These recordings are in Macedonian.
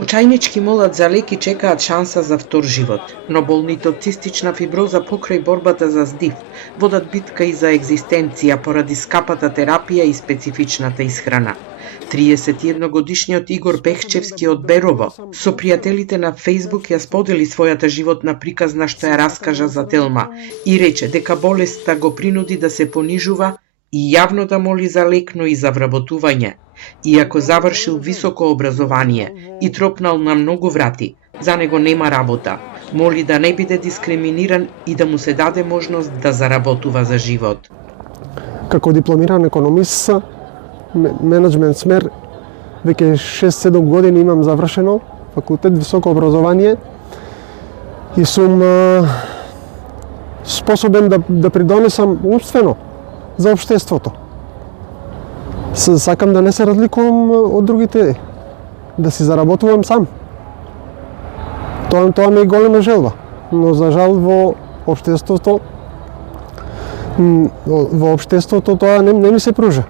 Очајнички молат за лек и чекаат шанса за втор живот, но болните од цистична фиброза покрај борбата за здив водат битка и за екзистенција поради скапата терапија и специфичната исхрана. 31-годишниот Игор Пехчевски од Берово со пријателите на Facebook ја сподели својата животна приказна што ја раскажа за Телма и рече дека болеста го принуди да се понижува и јавно да моли за лек, но и за вработување. Иако завршил високо образование и тропнал на многу врати, за него нема работа. Моли да не биде дискриминиран и да му се даде можност да заработува за живот. Како дипломиран економист, менеджмент смер, веќе 6-7 години имам завршено факултет, високо образование и сум способен да придонесам умствено за општеството. Сакам да не се разликувам од другите, да си заработувам сам. Тоа ми е голема желба, но за жал во општеството тоа не ми се пружа.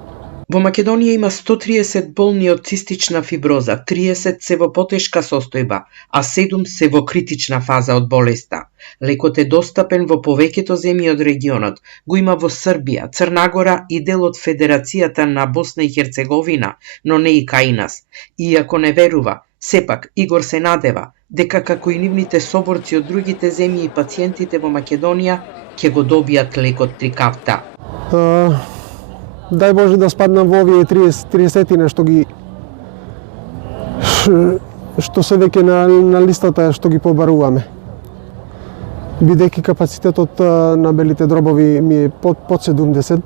Во Македонија има 130 болни од цистична фиброза, 30 се во потешка состојба, а 7 се во критична фаза од болеста. Лекот е достапен во повеќето земји од регионот. Го има во Србија, Црна Гора и дел од Федерацијата на Босна и Херцеговина, но не и кај нас. Иако не верува, сепак Игор се надева дека како и нивните соборци од другите земји и пациентите во Македонија ќе го добијат лекот Трикафта. Дај Боже да спаднам во овие 30-тина што се веќе на листата што ги побаруваме. Бидејќи капацитетот на белите дробови ми е под 70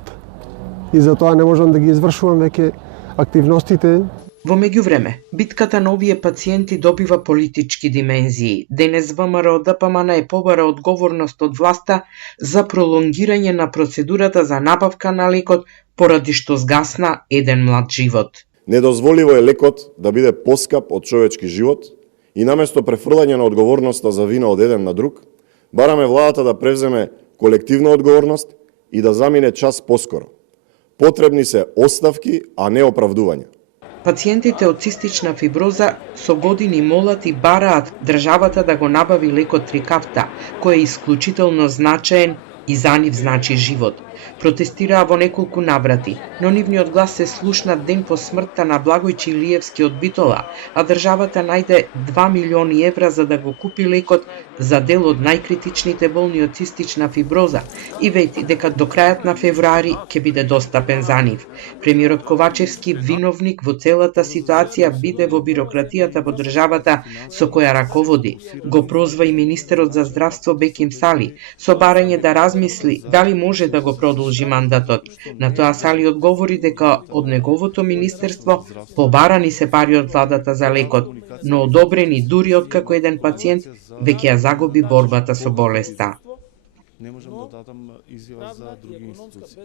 и затоа не можам да ги извршувам веќе активностите. Во меѓувреме, битката на овие пациенти добива политички димензии. Денес ВМРО ДПМН е побара одговорност од власта за пролонгирање на процедурата за набавка на лекот поради што згасна еден млад живот. Недозволиво е лекот да биде поскап од човечки живот и наместо префрлање на одговорноста за вина од еден на друг, бараме владата да превземе колективна одговорност и да замине час поскоро. Потребни се оставки, а не оправдувања. Пациентите од цистична фиброза со години молат и бараат државата да го набави лекот Трикафта, кој е исклучително значаен и за нив значи живот. Протестираа во неколку наврати, но нивниот глас се слушна ден по смртта на Благој Чилиевски од Битола, а државата најде 2 милиони евра за да го купи лекот за дел од најкритичните болни од цистична фиброза и вети дека до крајот на февруари ќе биде достапен за нив. Премиерот Ковачевски, виновник во целата ситуација, биде во бирократијата во државата со која раководи. Го прозва и министерот за здравство Беким Сали, со барање да размисли дали може да го продолжи мандатот. На тоа Сали одговори дека од неговото министерство побарани се пари од владата за лекот, но одобрени дури откако еден пациент веќе ја загуби борбата со болеста. Не можам да дадам изјава за други институции.